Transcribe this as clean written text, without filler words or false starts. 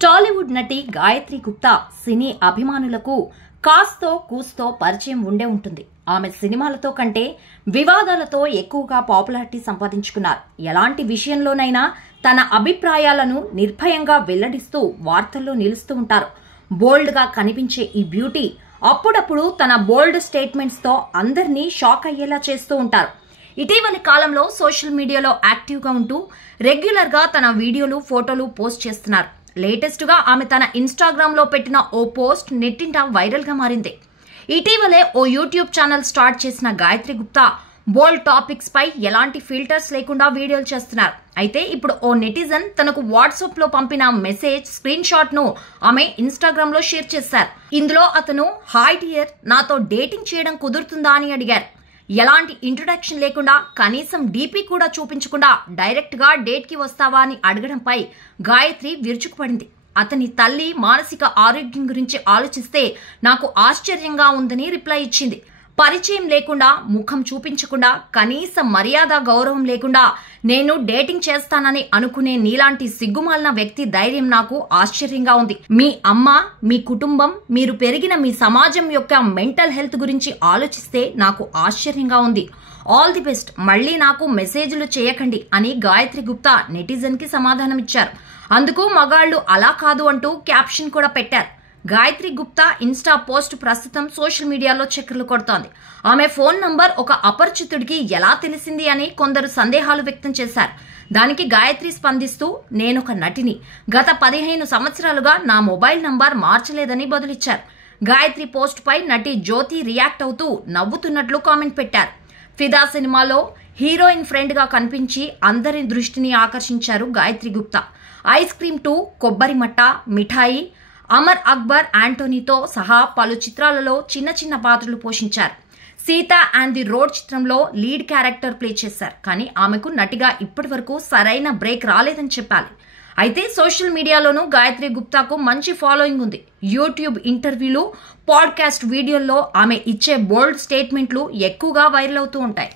టాలీవుడ్ నటి గాయత్రి గుప్తా సినీ అభిమానులకు కాస్తో కూస్తో పరిచయం ఉండే ఉంటుంది. ఆమె సినిమాలతో కంటే వివాదాలతో ఎక్కువగా పాపులారిటీ సంపాదించుకున్నారు. ఎలాంటి విషయంలోనైనా తన అభిప్రాయాలను నిర్భయంగా వెల్లడిస్తూ వార్తల్లో నిలుస్తూ ఉంటారు. బోల్డ్ గా కనిపించే ఈ బ్యూటీ అప్పుడప్పుడు తన బోల్డ్ స్టేట్మెంట్స్ తో అందరినీ షాక్ అయ్యేలా చేస్తూ ఉంటారు. ఇటీవలి కాలంలో సోషల్ మీడియాలో యాక్టివ్ గా ఉంటూ రెగ్యులర్ గా తన వీడియోలు, ఫోటోలు పోస్ట్ చేస్తున్నారు. లేటెస్ట్ గా ఆమె తన ఇన్స్టాగ్రామ్ లో పెట్టిన ఓ పోస్ట్ నెట్టింట వైరల్ గా మారింది. ఇటీవలే ఓ యూట్యూబ్ ఛానల్ స్టార్ట్ చేసిన గాయత్రి గుప్తా బోల్డ్ టాపిక్స్ పై ఎలాంటి ఫిల్టర్స్ లేకుండా వీడియోలు చేస్తున్నారు. అయితే ఇప్పుడు ఓ నెటిజన్ తనకు వాట్సాప్ లో పంపిన మెసేజ్ స్క్రీన్ షాట్ ను ఆమె ఇన్స్టాగ్రామ్ లో షేర్ చేశారు. ఇందులో అతను హాయ్ డియర్, నాతో డేటింగ్ చేయడం కుదురుతుందా అని అడిగారు. ఎలాంటి ఇంట్రొడక్షన్ లేకుండా, కనీసం డీపీ కూడా చూపించకుండా డైరెక్ట్ గా డేట్ కి వస్తావా అని అడగడంపై గాయత్రి విరుచుకుపడింది. అతని తల్లి మానసిక ఆరోగ్యం గురించి ఆలోచిస్తే నాకు ఆశ్చర్యంగా ఉందని రిప్లై ఇచ్చింది. పరిచయం లేకుండా, ముఖం చూపించకుండా, కనీస మర్యాద గౌరవం లేకుండా నేను డేటింగ్ చేస్తానని అనుకునే నీలాంటి సిగ్గుమాలిన వ్యక్తి ధైర్యం నాకు ఆశ్చర్యంగా ఉంది. మీ అమ్మ, మీ కుటుంబం, మీరు పెరిగిన మీ సమాజం యొక్క మెంటల్ హెల్త్ గురించి ఆలోచిస్తే నాకు ఆశ్చర్యంగా ఉంది. All the best. మళ్లీ నాకు మెసేజ్లు చేయకండి అని గాయత్రి గుప్తా నెటిజన్ కి సమాధానమిచ్చారు. అందుకు మగాళ్లు అలా కాదు అంటూ క్యాప్షన్ కూడా పెట్టారు. గాయత్రి గుప్తా ఇన్స్టా పోస్ట్ ప్రస్తుతం సోషల్ మీడియాలో చక్కర్లు కొడుతోంది. ఆమె ఫోన్ నంబర్ ఒక అపరిచితుడికి ఎలా తెలిసింది అని కొందరు సందేహాలు వ్యక్తం చేశారు. దానికి గాయత్రి స్పందిస్తూ, నేనొక నటిని, గత 15 సంవత్సరాలుగా నా మొబైల్ నంబర్ మార్చలేదని బదులిచ్చారు. గాయత్రి పోస్ట్ పై నటి జ్యోతి రియాక్ట్ అవుతూ నవ్వుతున్నట్లు కామెంట్ పెట్టారు. ఫిదా సినిమాలో హీరోయిన్ ఫ్రెండ్ గా కనిపించి అందరి దృష్టిని ఆకర్షించారు గాయత్రి గుప్తా. ఐస్ క్రీమ్ 2, కొబ్బరి మట్ట, మిఠాయి, అమర్ అక్బర్ యాంటోనీతో సహా పలు చిత్రాలలో చిన్న చిన్న పాత్రలు పోషించారు. సీత అండ్ ది రోడ్ చిత్రంలో లీడ్ క్యారెక్టర్ ప్లే చేశారు. కానీ ఆమెకు నటిగా ఇప్పటి వరకు సరైన బ్రేక్ రాలేదని చెప్పాలి. అయితే సోషల్ మీడియాలోనూ గాయత్రి గుప్తాకు మంచి ఫాలోయింగ్ ఉంది. యూట్యూబ్ ఇంటర్వ్యూలు, పాడ్కాస్ట్ వీడియోల్లో ఆమె ఇచ్చే బోల్డ్ స్టేట్మెంట్లు ఎక్కువగా వైరల్ అవుతూ ఉంటాయి.